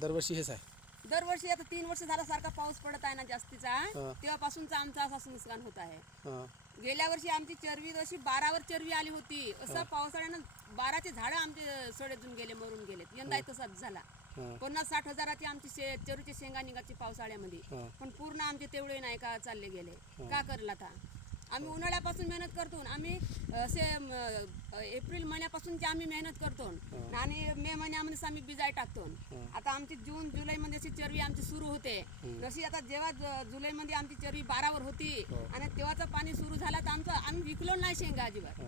दरवर्षी हेच आहे. दरवर्षी आता 3 वर्ष झाला सारखा पाऊस पडत आहे ना जास्तीचा, तेव्हापासूनच आमचं असं नुकसान होत आहे. गेल्या वर्षी आमची चरवी जशी 12वर चरवी आली होती, असं पावसाळ्यानं 12चे झाडं आमचे सडेजून गेले, मरून गेलेत. यंदाही तसाच झाला. 50-60 हजाराची आमची चरूची शेंगा निघाची पावसाळ्यामध्ये, पण पूर्ण आमचे तेवढे नाही का चालले गेले. का करला आता आम्ही उन्हाळ्यापासून मेहनत करतो, आम्ही असे एप्रिल महिन्यापासूनची आम्ही मेहनत करतो आणि मे महिन्यामध्येच आम्ही बिजाई टाकतो. आता आमची जून जुलैमध्ये अशी चरवी आमची सुरू होते. जशी आता जेव्हा जुलैमध्ये आमची चरवी 12वर होती आणि तेव्हाचं पाणी सुरू झालं तर आम्ही विकलो नाही शेंगा अजिबात.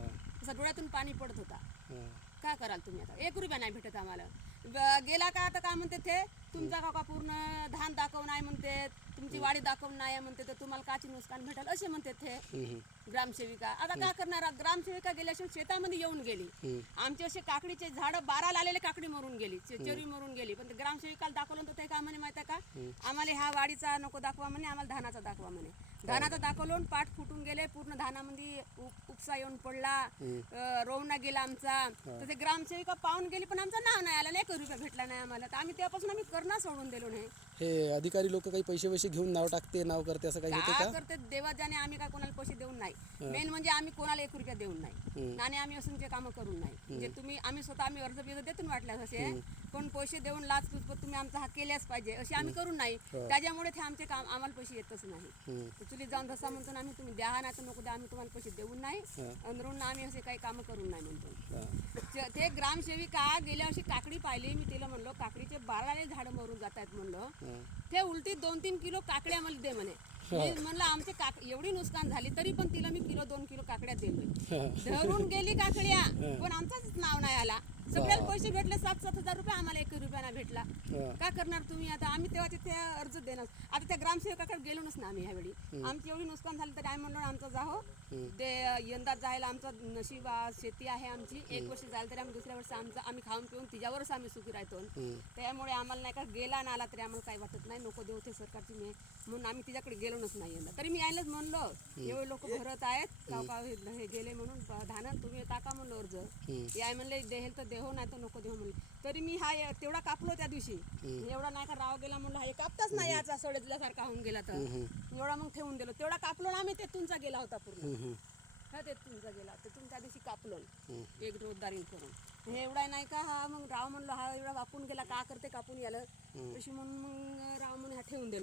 असं डोळ्यातून पाणी पडत होता. काय कराल तुम्ही आता? 1 रुपया नाही भेटत आम्हाला. गेला का आता काय म्हणते ते, तुमचा का पूर्ण धान दाखव नाही म्हणते, तुमची वाडी दाखव नाही म्हणते, तर तुम्हाला काची नुकसान भेटेल असे म्हणते ते ग्रामसेविका. आता काय करणार? ग्रामसेविका गेल्याशिवाय शेतामध्ये येऊन गेली. आमचे असे काकडीचे झाडं 12 आलेले काकडी मरून गेली, चेरी मरून गेली. पण ते ग्रामसेविकाला दाखवलं तर ते काय म्हणे माहिती आहे का, आम्हाला ह्या वाडीचा नको दाखवा म्हणे, आम्हाला धानाचा दाखवा म्हणे. धानाचा दाखवलं, पाठ फुटून गेले, पूर्ण धानामध्ये उपसा येऊन पडला, रोवणा गेला आमचा. तर ते ग्रामसेविका पाहून गेली, पण आमचं नाव नाही आलं, 1 रुपया भेटला नाही आम्हाला. तर आम्ही तेव्हापासून आम्ही करणं सोडून दिलो नाही. हे अधिकारी लोक काही पैसे घेऊन नाव टाकते, नाव करते, असं काही होते का? करते देवा जाणे. आम्ही काय कोणाला पैसे देऊन नाही. मेन म्हणजे आम्ही कोणाला 1 रुपया देऊन नाही आणि आम्ही असंचे कामं करून नाही. म्हणजे तुम्ही आम्ही स्वतः आम्ही अर्ज बिर्ज देतून वाटल्यास असे, पण पैसे देऊन लाचलुचपत तुम्ही आमचा हा केल्याच पाहिजे असे आम्ही करून नाही. त्याच्यामुळे ते आमचे काम आम्हाला पैसे येतच नाही. चुलीत जाऊन धसा म्हणतो आम्ही, तुम्ही द्या नाही तर नको द्या, आम्ही तुम्हाला पैसे देऊन नाही, अंदरून आम्ही असे काही कामं करून नाही म्हणतो. ते ग्रामसेविका गेल्या वर्षी काकडी पाहिली, मी तिला म्हणलो काकडीचे 12 झाडं मरून जात आहेत म्हणलं, ते उलटी 2-3 किलो काकड्या मला दे म्हणे. मी म्हणलं आमचे एवढी नुकसान झाली तरी पण तिला मी 1-2 किलो काकड्या दिलोय. धरून गेली काकड्या, पण आमचंच नाव नाही आला. सगळ्याला पैसे भेटले 7-7 हजार रुपये, आम्हाला 1 रुपया नाही भेटला. काय करणार तुम्ही आता? आम्ही तेव्हा तिथे अर्ज देणार. आता त्या ग्रामसेवकाकडे गेलोच ना आम्ही ह्यावेळी. आमची एवढी नुकसान झाली तर आम्ही म्हणलो आमचं जाहो ते यंदा जायला आमचं नशीब, शेती आहे आमची. 1 वर्ष झालं तरी आम्ही दुसऱ्या वर्षी आमचं आम्ही खाऊन पिऊन तिच्यावरच आम्ही सुखी राहतो. त्यामुळे आम्हाला नाही का गेला ना आला तरी आम्हाला काही वाटत नाही, नको देऊ ते सरकारची मी म्हणून आम्ही तिच्याकडे गेलोच नाही यंदा. तरी मी यायलाच म्हणलो, एवढे लोक भरत आहेत हे गेले म्हणून धान तुम्ही टाका म्हणलो अर्ज. याय म्हणले देहेल तर देहो नाही तर नको देहो म्हणले. तरी मी हा तेवढा कापलो त्या दिवशी. एवढा नाही का राव गेला म्हणलं, हा कापताच नाही याचा सडजल्यासारखा होऊन गेला तर एवढा मग ठेवून दिलो. तेवढा कापलो ना आम्ही, ते तुमचा गेला होता पूर्ण. हा ते तुमचा गेला, ते तुमच्या दिवशी कापलो 1 रोजदारी करून. हे एवढा नाही का हा मग राव म्हणलो, हा एवढा कापून गेला का करते कापून याला तशी म्हणून मग राव म्हणून हा ठेवून दिलो.